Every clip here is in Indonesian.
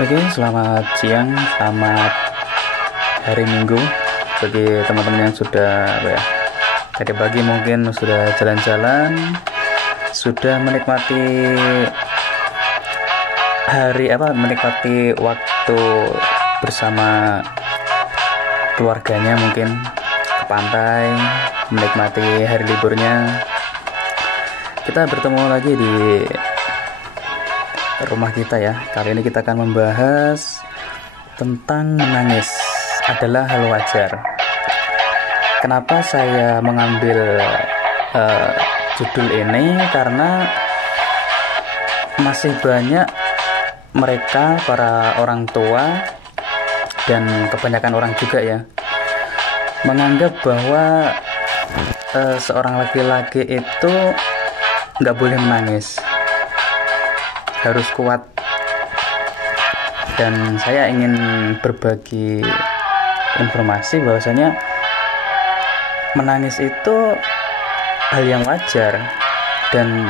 Oke, selamat siang, selamat hari Minggu bagi teman-teman yang sudah tadi pagi mungkin sudah jalan-jalan, sudah menikmati menikmati waktu bersama keluarganya, mungkin ke pantai, menikmati hari liburnya. Kita bertemu lagi di rumah kita ya. Kali ini kita akan membahas tentang menangis adalah hal wajar. Kenapa saya mengambil judul ini? Karena masih banyak mereka, para orang tua dan kebanyakan orang juga ya, menganggap bahwa seorang laki-laki itu nggak boleh menangis, harus kuat. Dan saya ingin berbagi informasi bahwasanya menangis itu hal yang wajar. Dan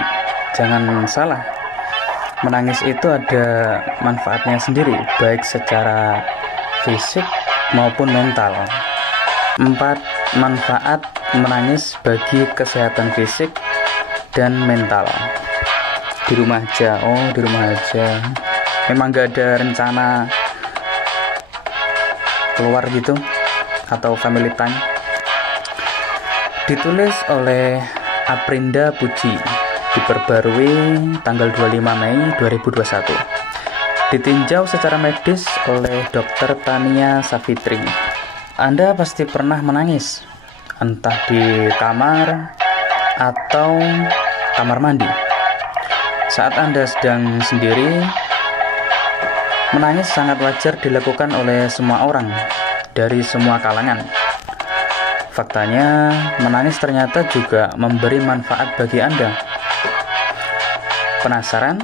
jangan salah, menangis itu ada manfaatnya sendiri, baik secara fisik maupun mental. 4 manfaat menangis bagi kesehatan fisik dan mental. Di rumah aja, memang gak ada rencana keluar gitu atau family time. Ditulis oleh Aprinda Puji, diperbarui tanggal 25 Mei 2021, ditinjau secara medis oleh Dr. Tania Savitri. Anda pasti pernah menangis, entah di kamar atau kamar mandi. Saat Anda sedang sendiri, menangis sangat wajar dilakukan oleh semua orang dari semua kalangan. Faktanya, menangis ternyata juga memberi manfaat bagi Anda. Penasaran?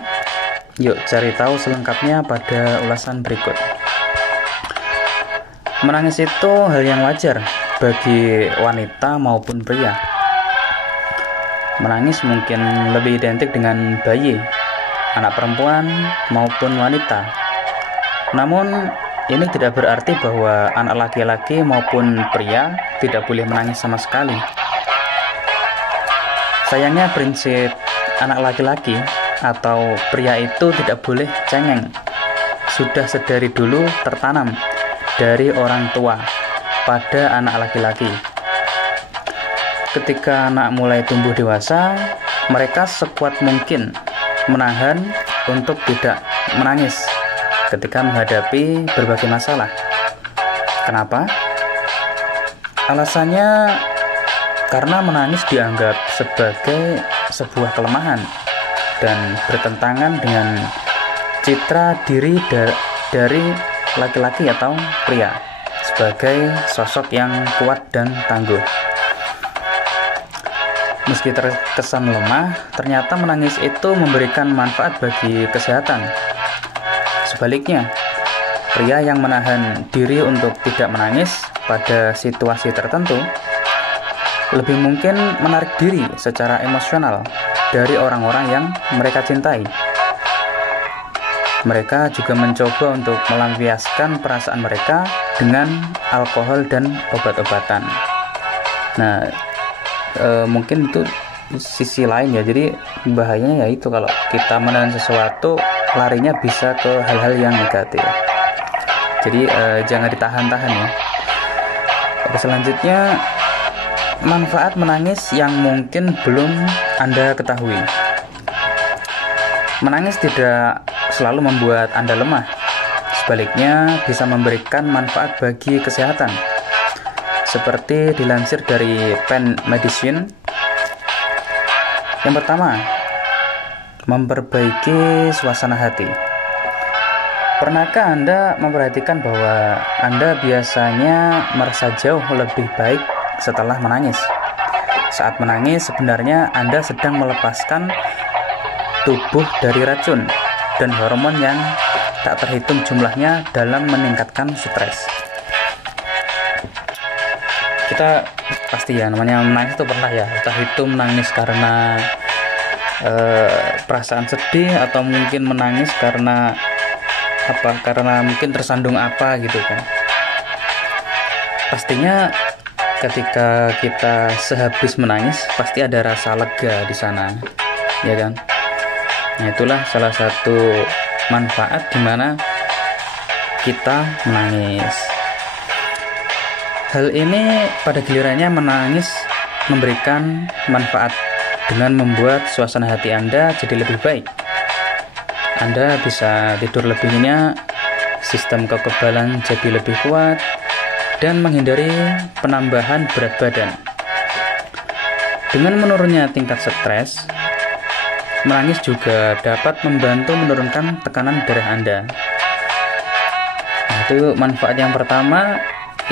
Yuk cari tahu selengkapnya pada ulasan berikut. Menangis itu hal yang wajar bagi wanita maupun pria. Menangis mungkin lebih identik dengan bayi, anak perempuan maupun wanita. Namun, ini tidak berarti bahwa anak laki-laki maupun pria tidak boleh menangis sama sekali. Sayangnya prinsip anak laki-laki atau pria itu tidak boleh cengeng sudah sedari dulu tertanam dari orang tua pada anak laki-laki. Ketika anak mulai tumbuh dewasa, mereka sekuat mungkin menahan untuk tidak menangis ketika menghadapi berbagai masalah. Kenapa? Alasannya karena menangis dianggap sebagai sebuah kelemahan dan bertentangan dengan citra diri dari laki-laki atau pria sebagai sosok yang kuat dan tangguh. Meski terkesan lemah, ternyata menangis itu memberikan manfaat bagi kesehatan. Sebaliknya, pria yang menahan diri untuk tidak menangis pada situasi tertentu lebih mungkin menarik diri secara emosional dari orang-orang yang mereka cintai. Mereka juga mencoba untuk melampiaskan perasaan mereka dengan alkohol dan obat-obatan. Nah, mungkin itu sisi lain ya. Jadi bahayanya yaitu kalau kita menahan sesuatu, larinya bisa ke hal-hal yang negatif. Jadi jangan ditahan-tahan ya. Oke, selanjutnya manfaat menangis yang mungkin belum Anda ketahui. Menangis tidak selalu membuat Anda lemah. Sebaliknya bisa memberikan manfaat bagi kesehatan. Seperti dilansir dari Penn Medicine. Yang pertama, memperbaiki suasana hati. Pernahkah Anda memperhatikan bahwa Anda biasanya merasa jauh lebih baik setelah menangis? Saat menangis, sebenarnya Anda sedang melepaskan tubuh dari racun dan hormon yang tak terhitung jumlahnya dalam meningkatkan stres. Kita pasti ya, namanya menangis itu pernah ya, entah itu menangis karena perasaan sedih atau mungkin menangis karena karena mungkin tersandung apa gitu kan. Pastinya ketika kita sehabis menangis pasti ada rasa lega di sana, ya kan? Nah, itulah salah satu manfaat dimana kita menangis. Hal ini pada gilirannya menangis memberikan manfaat dengan membuat suasana hati Anda jadi lebih baik. Anda bisa tidur lebih nyenyak, sistem kekebalan jadi lebih kuat, dan menghindari penambahan berat badan. Dengan menurunnya tingkat stres, menangis juga dapat membantu menurunkan tekanan darah Anda. Nah, itu manfaat yang pertama,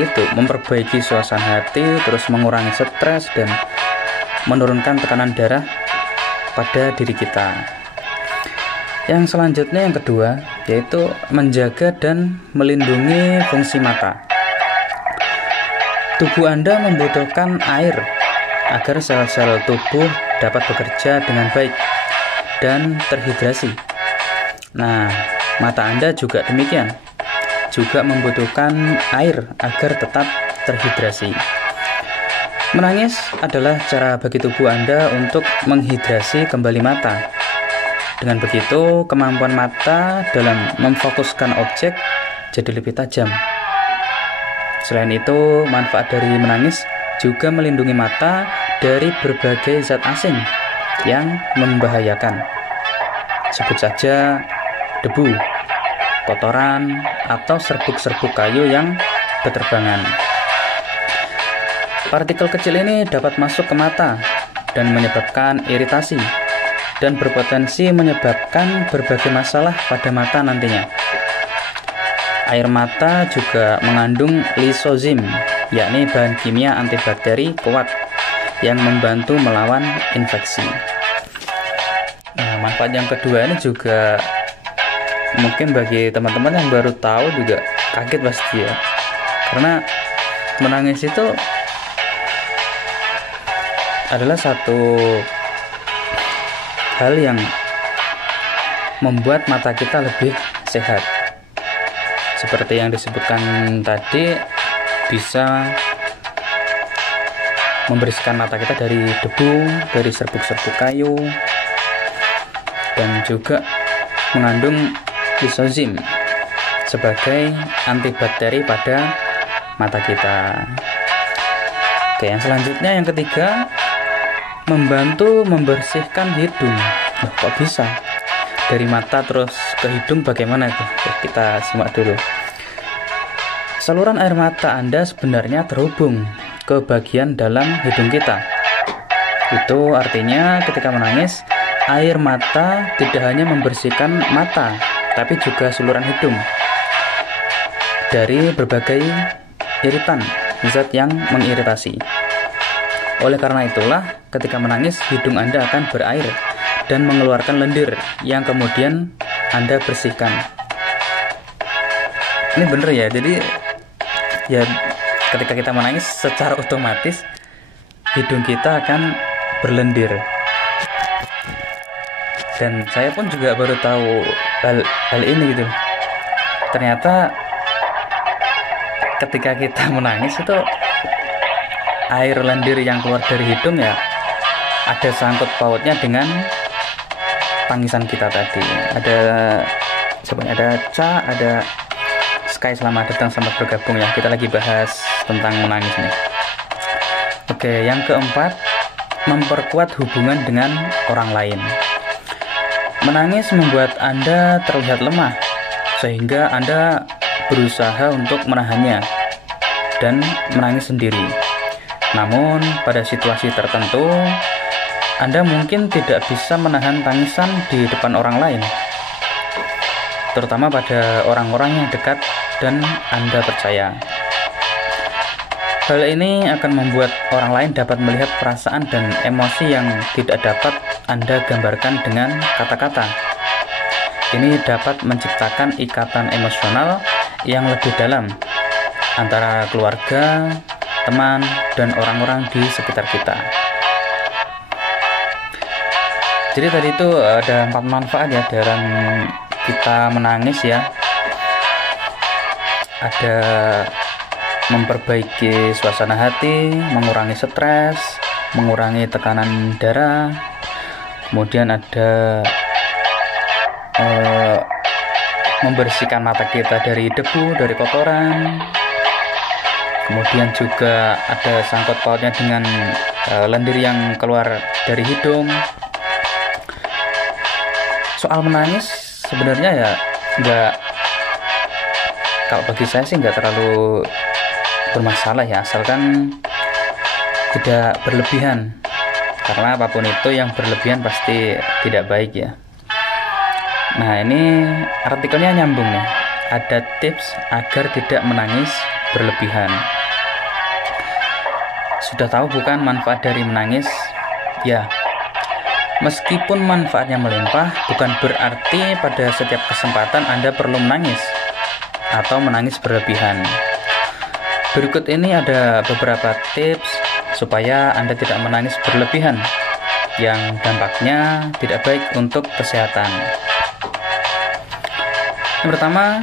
itu memperbaiki suasana hati, terus mengurangi stres dan menurunkan tekanan darah pada diri kita. Yang selanjutnya yang kedua, yaitu menjaga dan melindungi fungsi mata. Tubuh Anda membutuhkan air agar sel-sel tubuh dapat bekerja dengan baik dan terhidrasi. Nah, mata Anda juga demikian, juga membutuhkan air agar tetap terhidrasi. Menangis adalah cara bagi tubuh Anda untuk menghidrasi kembali mata. Dengan begitu, kemampuan mata dalam memfokuskan objek jadi lebih tajam. Selain itu, manfaat dari menangis juga melindungi mata dari berbagai zat asing yang membahayakan. Sebut saja debu, kotoran, atau serbuk-serbuk kayu yang berterbangan. Partikel kecil ini dapat masuk ke mata dan menyebabkan iritasi dan berpotensi menyebabkan berbagai masalah pada mata nantinya. Air mata juga mengandung lisozim, yakni bahan kimia antibakteri kuat yang membantu melawan infeksi. Nah, manfaat yang kedua ini juga mungkin bagi teman-teman yang baru tahu juga kaget pasti ya. Karena menangis itu adalah satu hal yang membuat mata kita lebih sehat. Seperti yang disebutkan tadi, bisa membersihkan mata kita dari debu, dari serbuk-serbuk kayu, dan juga mengandung lisozim sebagai antibakteri pada mata kita. Oke, yang selanjutnya yang ketiga, membantu membersihkan hidung. Kok bisa? Dari mata terus ke hidung bagaimana itu? Kita simak dulu. Saluran air mata Anda sebenarnya terhubung ke bagian dalam hidung kita. Itu artinya ketika menangis, air mata tidak hanya membersihkan mata, tapi juga saluran hidung dari berbagai iritan, zat yang mengiritasi. Oleh karena itulah, ketika menangis, hidung Anda akan berair dan mengeluarkan lendir yang kemudian Anda bersihkan. Ini bener ya, jadi ya ketika kita menangis secara otomatis hidung kita akan berlendir. Dan saya pun juga baru tahu hal ini gitu. Ternyata ketika kita menangis itu air lendir yang keluar dari hidung ya ada sangkut pautnya dengan tangisan kita tadi. Ada Ca, ada Sky, selamat datang, selamat bergabung ya. Kita lagi bahas tentang menangis nih. Oke, yang keempat, memperkuat hubungan dengan orang lain. Menangis membuat Anda terlihat lemah, sehingga Anda berusaha untuk menahannya dan menangis sendiri. Namun, pada situasi tertentu, Anda mungkin tidak bisa menahan tangisan di depan orang lain, terutama pada orang-orang yang dekat dan Anda percaya. Hal ini akan membuat orang lain dapat melihat perasaan dan emosi yang tidak dapat Anda gambarkan dengan kata-kata. Ini dapat menciptakan ikatan emosional yang lebih dalam antara keluarga, teman, dan orang-orang di sekitar kita. Jadi tadi itu ada 4 manfaat ya dalam kita menangis ya. ada memperbaiki suasana hati, mengurangi stres, mengurangi tekanan darah, kemudian ada membersihkan mata kita dari debu, dari kotoran. Kemudian juga ada sangkut pautnya dengan lendir yang keluar dari hidung. Soal menangis sebenarnya ya nggak, kalau bagi saya sih nggak terlalu bermasalah ya, asalkan tidak berlebihan, karena apapun itu yang berlebihan pasti tidak baik ya. Nah, ini artikelnya nyambung nih, ada tips agar tidak menangis berlebihan. Sudah tahu bukan manfaat dari menangis? Ya, meskipun manfaatnya melimpah, bukan berarti pada setiap kesempatan Anda perlu menangis atau menangis berlebihan. Berikut ini ada beberapa tips supaya Anda tidak menangis berlebihan yang dampaknya tidak baik untuk kesehatan. Yang pertama,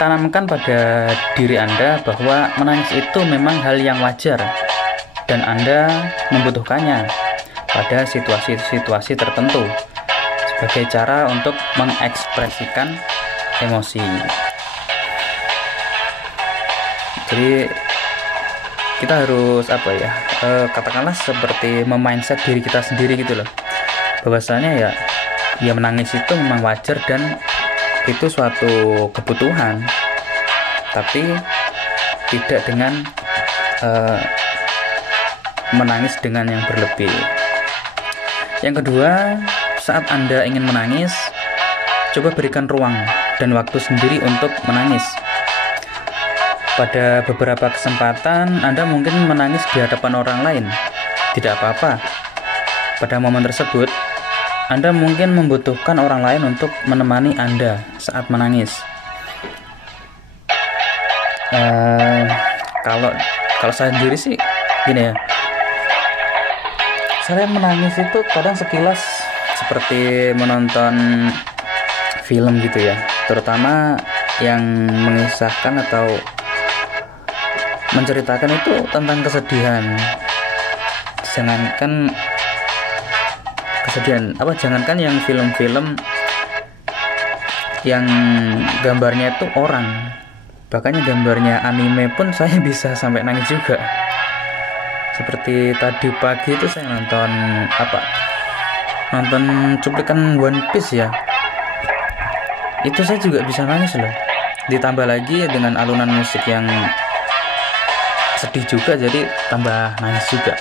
tanamkan pada diri Anda bahwa menangis itu memang hal yang wajar dan Anda membutuhkannya pada situasi-situasi tertentu sebagai cara untuk mengekspresikan emosi. Jadi kita harus katakanlah seperti memindset diri kita sendiri gitu loh, bahwasanya ya menangis itu memang wajar dan itu suatu kebutuhan, tapi tidak dengan menangis dengan yang berlebih. Yang kedua, saat Anda ingin menangis, coba berikan ruang dan waktu sendiri untuk menangis. Pada beberapa kesempatan Anda mungkin menangis di hadapan orang lain. Tidak apa-apa. Pada momen tersebut Anda mungkin membutuhkan orang lain untuk menemani Anda saat menangis. Kalau saya sendiri sih gini ya, saya menangis itu kadang sekilas seperti menonton film gitu ya, terutama yang mengisahkan atau menceritakan itu tentang kesedihan. Jangankan yang film-film yang gambarnya itu orang, bahkan yang gambarnya anime pun saya bisa sampai nangis juga. Seperti tadi pagi itu saya nonton cuplikan One Piece ya, itu saya juga bisa nangis loh. Ditambah lagi dengan alunan musik yang sedih juga, jadi tambah nangis juga.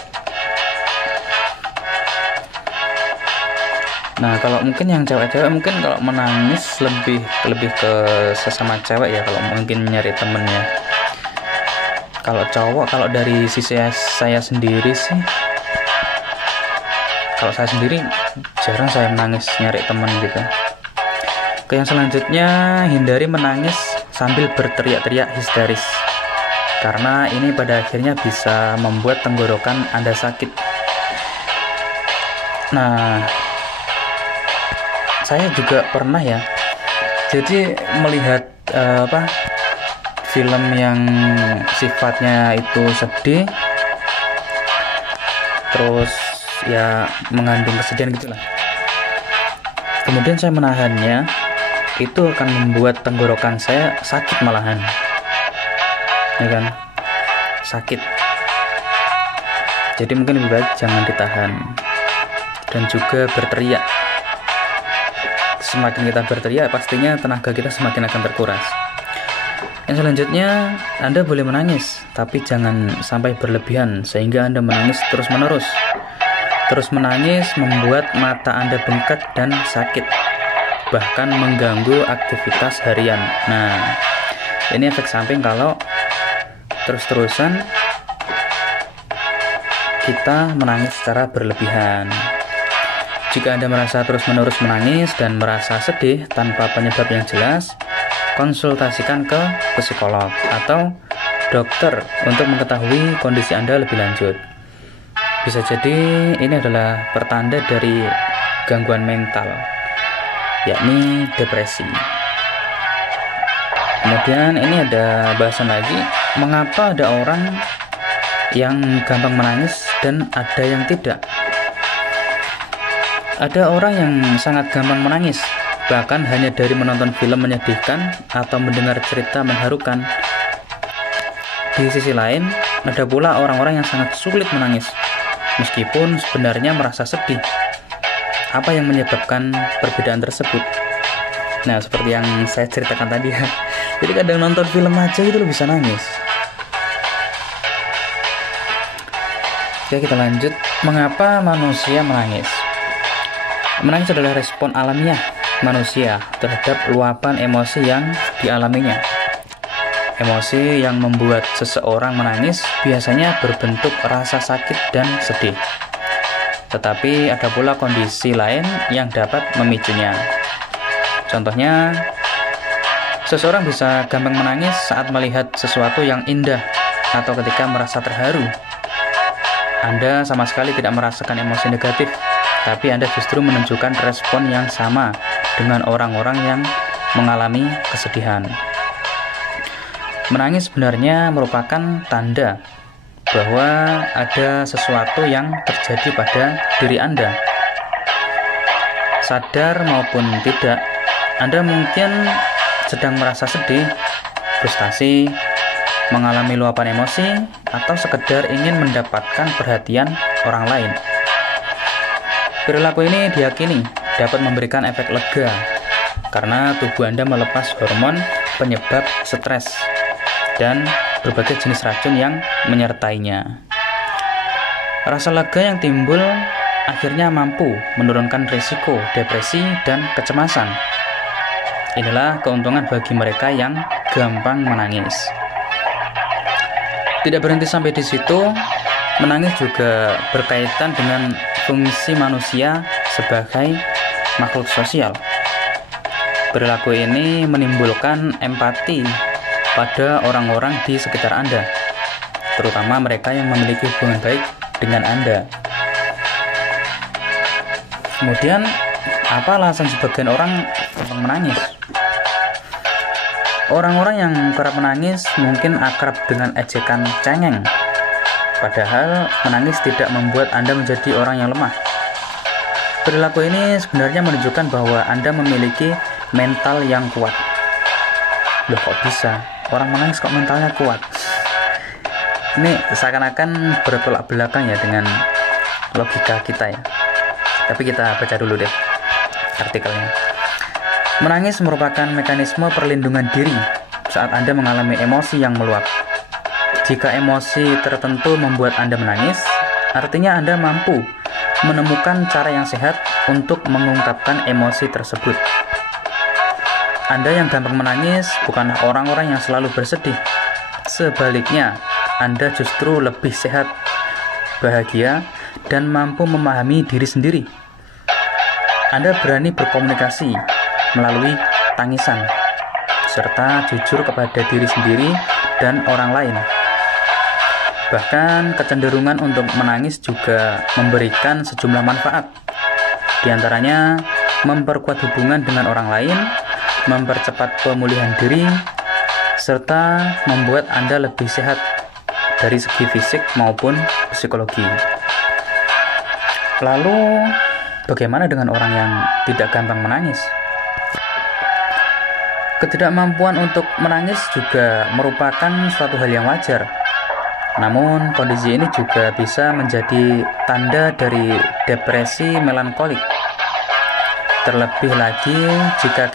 Nah, kalau mungkin yang cewek-cewek mungkin kalau menangis lebih ke sesama cewek ya, kalau mungkin nyari temennya. Kalau cowok, kalau dari sisi saya sendiri sih, kalau saya sendiri jarang saya menangis nyari temen gitu. Oke, yang selanjutnya, hindari menangis sambil berteriak-teriak histeris, karena ini pada akhirnya bisa membuat tenggorokan Anda sakit. Nah, saya juga pernah ya, jadi melihat film yang sifatnya itu sedih, terus ya mengandung kesedihan gitulah. Kemudian saya menahannya, itu akan membuat tenggorokan saya sakit malahan, ya kan, sakit. Jadi mungkin lebih baik jangan ditahan dan juga berteriak. Semakin kita berteriak, pastinya tenaga kita semakin akan terkuras. Yang selanjutnya, Anda boleh menangis, tapi jangan sampai berlebihan sehingga Anda menangis terus-menerus. Terus menangis membuat mata Anda bengkak dan sakit, bahkan mengganggu aktivitas harian. Nah, ini efek samping kalau terus-terusan kita menangis secara berlebihan. Jika Anda merasa terus-menerus menangis dan merasa sedih tanpa penyebab yang jelas, konsultasikan ke psikolog atau dokter untuk mengetahui kondisi Anda lebih lanjut. Bisa jadi ini adalah pertanda dari gangguan mental, yakni depresi. Kemudian ini ada bahasan lagi, mengapa ada orang yang gampang menangis dan ada yang tidak. Ada orang yang sangat gampang menangis, bahkan hanya dari menonton film menyedihkan atau mendengar cerita mengharukan. Di sisi lain, ada pula orang-orang yang sangat sulit menangis, meskipun sebenarnya merasa sedih. Apa yang menyebabkan perbedaan tersebut? Nah, seperti yang saya ceritakan tadi ya. Jadi kadang nonton film aja itu lo bisa nangis. Oke, kita lanjut. Mengapa manusia menangis? Menangis adalah respon alamiah manusia terhadap luapan emosi yang dialaminya. Emosi yang membuat seseorang menangis biasanya berbentuk rasa sakit dan sedih. Tetapi ada pula kondisi lain yang dapat memicunya. Contohnya, seseorang bisa gampang menangis saat melihat sesuatu yang indah atau ketika merasa terharu. Anda sama sekali tidak merasakan emosi negatif, tapi Anda justru menunjukkan respon yang sama dengan orang-orang yang mengalami kesedihan. Menangis sebenarnya merupakan tanda bahwa ada sesuatu yang terjadi pada diri Anda. Sadar maupun tidak, Anda mungkin sedang merasa sedih, frustasi, mengalami luapan emosi, atau sekedar ingin mendapatkan perhatian orang lain. Perilaku ini diyakini dapat memberikan efek lega karena tubuh Anda melepas hormon penyebab stres dan berbagai jenis racun yang menyertainya. Rasa lega yang timbul akhirnya mampu menurunkan risiko depresi dan kecemasan. Inilah keuntungan bagi mereka yang gampang menangis. Tidak berhenti sampai di situ, menangis juga berkaitan dengan fungsi manusia sebagai makhluk sosial. Perilaku ini menimbulkan empati pada orang-orang di sekitar Anda, terutama mereka yang memiliki hubungan baik dengan Anda. Kemudian, apa alasan sebagian orang gampang menangis? Orang-orang yang kerap menangis mungkin akrab dengan ejekan cengeng, padahal menangis tidak membuat Anda menjadi orang yang lemah. Perilaku ini sebenarnya menunjukkan bahwa Anda memiliki mental yang kuat. Loh, kok bisa? Orang menangis kok mentalnya kuat? Ini seakan-akan bertolak belakang ya dengan logika kita ya. Tapi kita baca dulu deh artikelnya. Menangis merupakan mekanisme perlindungan diri saat Anda mengalami emosi yang meluap. Jika emosi tertentu membuat Anda menangis, artinya Anda mampu menemukan cara yang sehat untuk mengungkapkan emosi tersebut. Anda yang gampang menangis bukanlah orang-orang yang selalu bersedih. Sebaliknya, Anda justru lebih sehat, bahagia, dan mampu memahami diri sendiri. Anda berani berkomunikasi melalui tangisan, serta jujur kepada diri sendiri dan orang lain. Bahkan kecenderungan untuk menangis juga memberikan sejumlah manfaat. Di antaranya, memperkuat hubungan dengan orang lain, mempercepat pemulihan diri, serta membuat Anda lebih sehat dari segi fisik maupun psikologi. Lalu, bagaimana dengan orang yang tidak gampang menangis? Ketidakmampuan untuk menangis juga merupakan suatu hal yang wajar. Namun, kondisi ini juga bisa menjadi tanda dari depresi melankolik. Terlebih lagi jika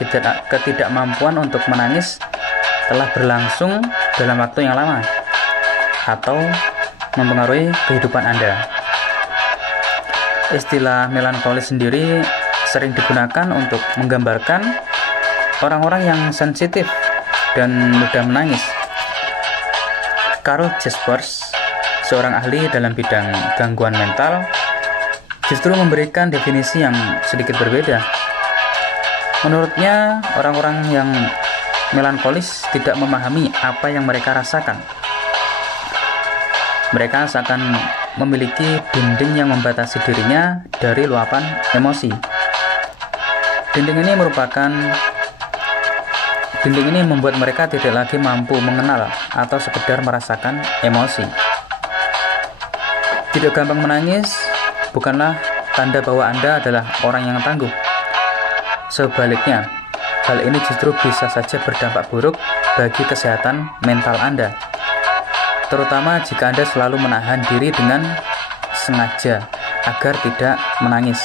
ketidakmampuan untuk menangis telah berlangsung dalam waktu yang lama atau mempengaruhi kehidupan Anda. Istilah melankolis sendiri sering digunakan untuk menggambarkan orang-orang yang sensitif dan mudah menangis. Carl Jaspers, seorang ahli dalam bidang gangguan mental, justru memberikan definisi yang sedikit berbeda. Menurutnya, orang-orang yang melankolis tidak memahami apa yang mereka rasakan. Mereka seakan memiliki dinding yang membatasi dirinya dari luapan emosi. Dinding ini merupakan Dinding ini membuat mereka tidak lagi mampu mengenal atau sekedar merasakan emosi. Tidak gampang menangis bukanlah tanda bahwa Anda adalah orang yang tangguh. Sebaliknya, hal ini justru bisa saja berdampak buruk bagi kesehatan mental Anda, terutama jika Anda selalu menahan diri dengan sengaja agar tidak menangis.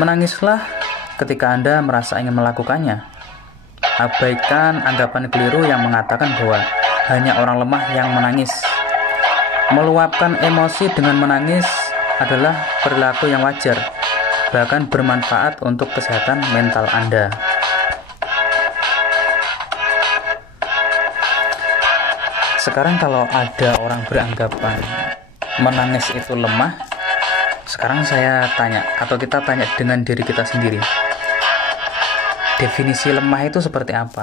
Menangislah ketika Anda merasa ingin melakukannya. Abaikan anggapan keliru yang mengatakan bahwa hanya orang lemah yang menangis. Meluapkan emosi dengan menangis adalah perilaku yang wajar, bahkan bermanfaat untuk kesehatan mental Anda. Sekarang kalau ada orang beranggapan menangis itu lemah, sekarang saya tanya, atau kita tanya dengan diri kita sendiri. Definisi lemah itu seperti apa?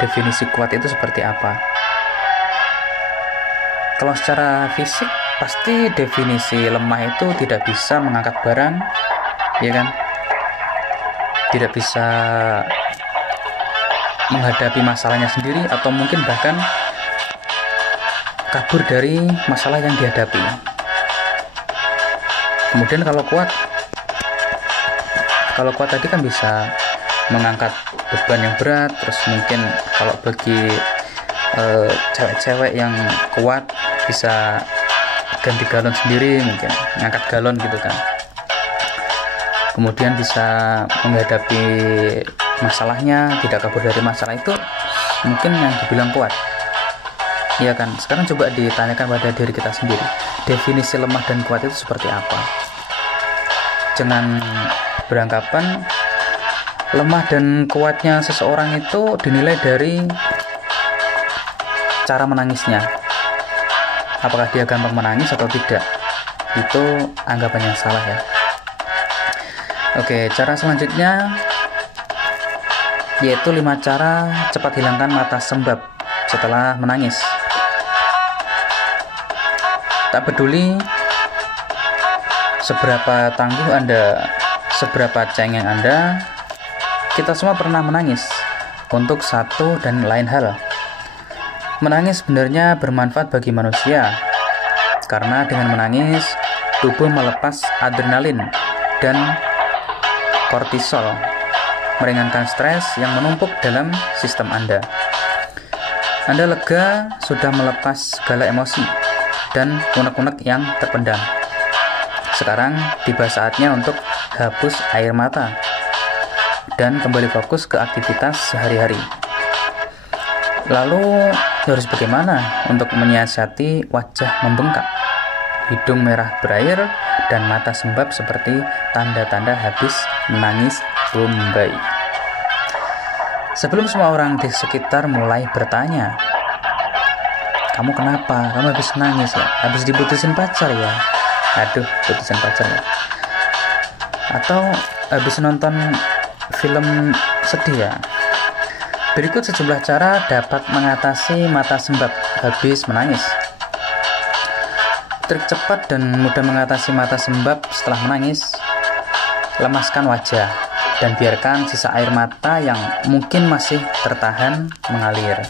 Definisi kuat itu seperti apa? Kalau secara fisik, pasti definisi lemah itu tidak bisa mengangkat barang, ya kan? Tidak bisa menghadapi masalahnya sendiri, atau mungkin bahkan kabur dari masalah yang dihadapi. Kemudian kalau kuat tadi kan bisa mengangkat beban yang berat. Terus mungkin kalau bagi cewek-cewek yang kuat bisa ganti galon sendiri, mungkin ngangkat galon gitu kan. Kemudian bisa menghadapi masalahnya, tidak kabur dari masalah, itu mungkin yang dibilang kuat. Iya kan? Sekarang coba ditanyakan pada diri kita sendiri, definisi lemah dan kuat itu seperti apa? Jangan beranggapan lemah dan kuatnya seseorang itu dinilai dari cara menangisnya. Apakah dia gampang menangis atau tidak? Itu anggapan yang salah ya. Oke, cara selanjutnya yaitu 5 cara cepat hilangkan mata sembab setelah menangis. Tak peduli seberapa tangguh Anda, seberapa cengeng Anda, kita semua pernah menangis untuk satu dan lain hal. Menangis sebenarnya bermanfaat bagi manusia, karena dengan menangis, tubuh melepas adrenalin dan kortisol, meringankan stres yang menumpuk dalam sistem Anda. Anda lega sudah melepas segala emosi dan unek-unek yang terpendam. Sekarang tiba saatnya untuk hapus air mata dan kembali fokus ke aktivitas sehari-hari. Lalu harus bagaimana untuk menyiasati wajah membengkak, hidung merah berair, dan mata sembab seperti tanda-tanda habis menangis Bombay? Sebelum semua orang di sekitar mulai bertanya, "Kamu kenapa? Kamu habis nangis ya? Habis diputusin pacar ya? Aduh, putusin pacar ya? Atau habis nonton film sedih ya?" Berikut sejumlah cara dapat mengatasi mata sembab habis menangis. Trik cepat dan mudah mengatasi mata sembab setelah menangis: lemaskan wajah dan biarkan sisa air mata yang mungkin masih tertahan mengalir.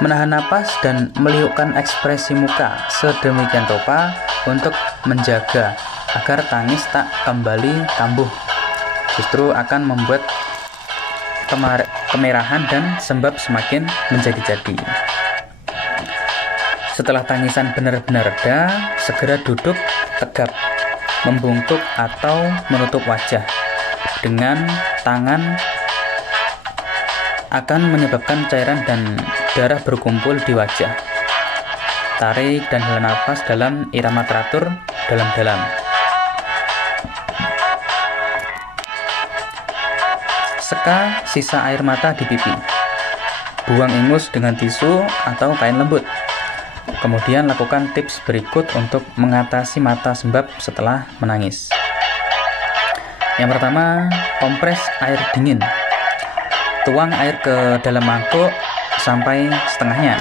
Menahan napas dan meliukkan ekspresi muka sedemikian rupa untuk menjaga agar tangis tak kembali kambuh. Justru akan membuat kemerahan dan sembab semakin menjadi-jadi. Setelah tangisan benar-benar reda, segera duduk tegap, membungkuk atau menutup wajah dengan tangan akan menyebabkan cairan dan darah berkumpul di wajah. Tarik dan hela nafas dalam irama teratur dalam-dalam. Seka sisa air mata di pipi. Buang ingus dengan tisu atau kain lembut. Kemudian lakukan tips berikut untuk mengatasi mata sembab setelah menangis. Yang pertama, kompres air dingin. Tuang air ke dalam mangkuk sampai setengahnya.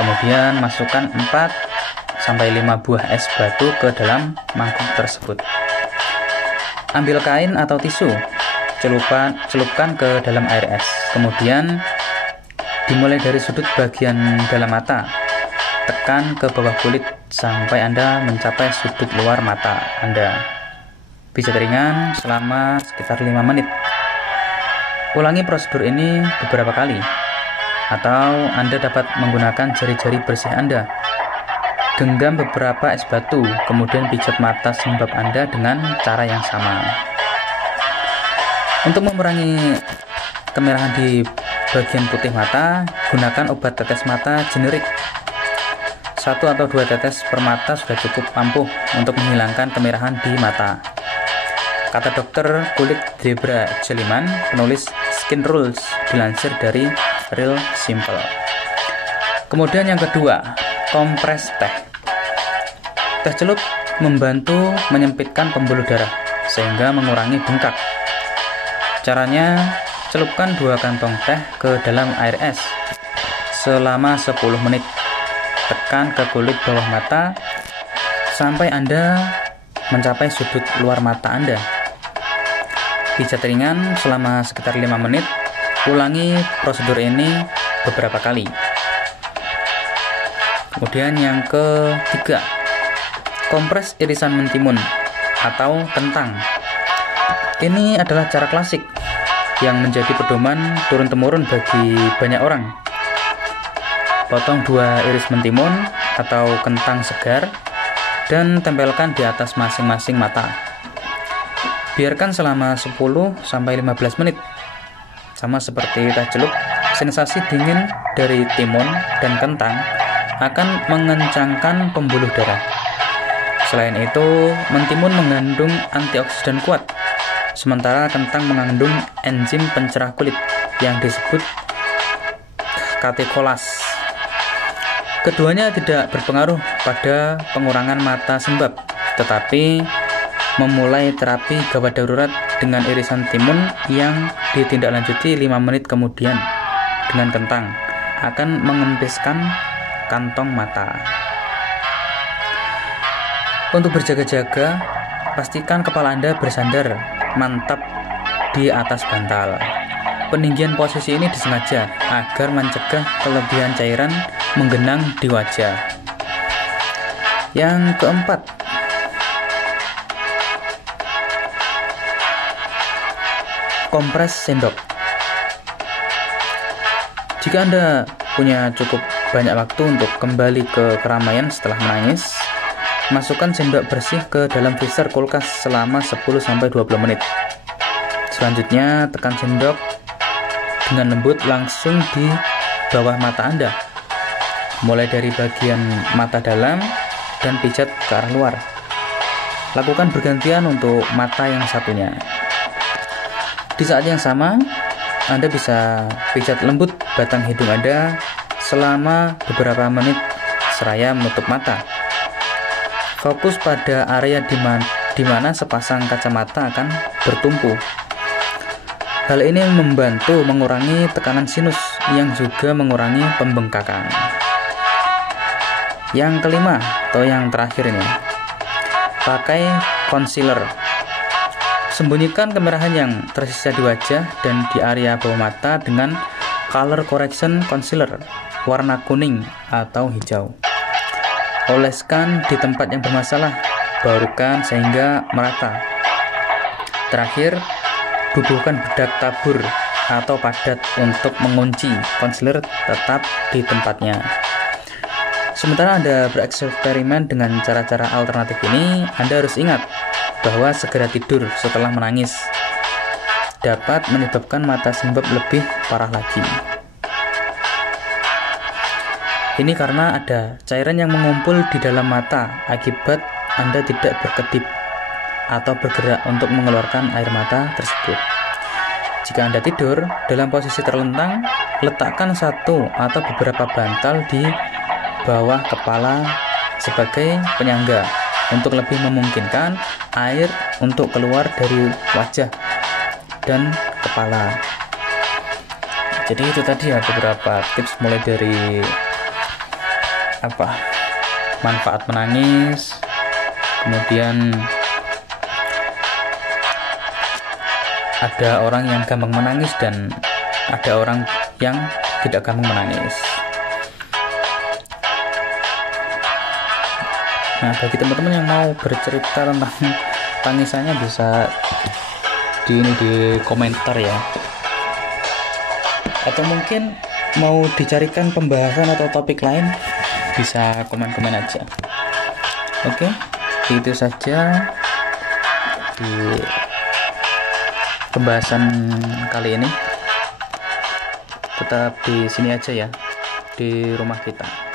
Kemudian masukkan 4-5 buah es batu ke dalam mangkuk tersebut. Ambil kain atau tisu, celupkan ke dalam air es. Kemudian dimulai dari sudut bagian dalam mata, tekan ke bawah kulit sampai Anda mencapai sudut luar mata Anda. Pijat ringan selama sekitar 5 menit. Ulangi prosedur ini beberapa kali, atau Anda dapat menggunakan jari-jari bersih Anda. Genggam beberapa es batu, kemudian pijat mata sembab Anda dengan cara yang sama. Untuk mengurangi kemerahan di bagian putih mata, gunakan obat tetes mata generik. 1 atau 2 tetes per mata sudah cukup ampuh untuk menghilangkan kemerahan di mata. Kata dokter kulit Debra Jelliman, penulis Skin Rules, dilansir dari Real Simple. Kemudian yang kedua, kompres teh. Teh celup membantu menyempitkan pembuluh darah sehingga mengurangi bengkak. Caranya, celupkan 2 kantong teh ke dalam air es selama 10 menit. Tekan ke kulit bawah mata sampai Anda mencapai sudut luar mata Anda. Pijat ringan selama sekitar 5 menit. Ulangi prosedur ini beberapa kali. Kemudian yang ketiga, kompres irisan mentimun atau kentang. Ini adalah cara klasik yang menjadi pedoman turun-temurun bagi banyak orang. Potong 2 iris mentimun atau kentang segar dan tempelkan di atas masing-masing mata. Biarkan selama 10-15 menit. Sama seperti teh celup, sensasi dingin dari timun dan kentang akan mengencangkan pembuluh darah. Selain itu, mentimun mengandung antioksidan kuat, sementara kentang mengandung enzim pencerah kulit yang disebut katekolas. Keduanya tidak berpengaruh pada pengurangan mata sembab, tetapi memulai terapi gawat darurat dengan irisan timun yang ditindaklanjuti 5 menit kemudian dengan kentang akan mengempiskan kantong mata. Untuk berjaga-jaga, pastikan kepala Anda bersandar mantap di atas bantal. Peninggian posisi ini disengaja agar mencegah kelebihan cairan menggenang di wajah. Yang keempat, kompres sendok. Jika Anda punya cukup banyak waktu untuk kembali ke keramaian setelah menangis, masukkan sendok bersih ke dalam freezer kulkas selama 10-20 menit. Selanjutnya, tekan sendok dengan lembut langsung di bawah mata Anda, mulai dari bagian mata dalam dan pijat ke arah luar. Lakukan bergantian untuk mata yang satunya. Di saat yang sama, Anda bisa pijat lembut batang hidung Anda selama beberapa menit seraya menutup mata. Fokus pada area di mana sepasang kacamata akan bertumpu. Hal ini membantu mengurangi tekanan sinus yang juga mengurangi pembengkakan. Yang kelima atau yang terakhir ini, pakai concealer. Sembunyikan kemerahan yang tersisa di wajah dan di area bawah mata dengan color correction concealer warna kuning atau hijau. Oleskan di tempat yang bermasalah, barukan sehingga merata. Terakhir, bubuhkan bedak tabur atau padat untuk mengunci concealer tetap di tempatnya. Sementara Anda bereksperimen dengan cara-cara alternatif ini, Anda harus ingat bahwa segera tidur setelah menangis dapat menyebabkan mata sembab lebih parah lagi. Ini karena ada cairan yang mengumpul di dalam mata akibat Anda tidak berkedip atau bergerak untuk mengeluarkan air mata tersebut. Jika Anda tidur dalam posisi terlentang, letakkan 1 atau beberapa bantal di bawah kepala sebagai penyangga untuk lebih memungkinkan air untuk keluar dari wajah dan kepala. Jadi itu tadi ya beberapa tips, mulai dari manfaat menangis, kemudian ada orang yang gampang menangis dan ada orang yang tidak gampang menangis. Nah, bagi teman-teman yang mau bercerita tentang tangisannya bisa di komentar ya, atau mungkin mau dicarikan pembahasan atau topik lain bisa komen-komen aja. Oke, itu saja di pembahasan kali ini. Tetap di sini aja ya, di rumah kita.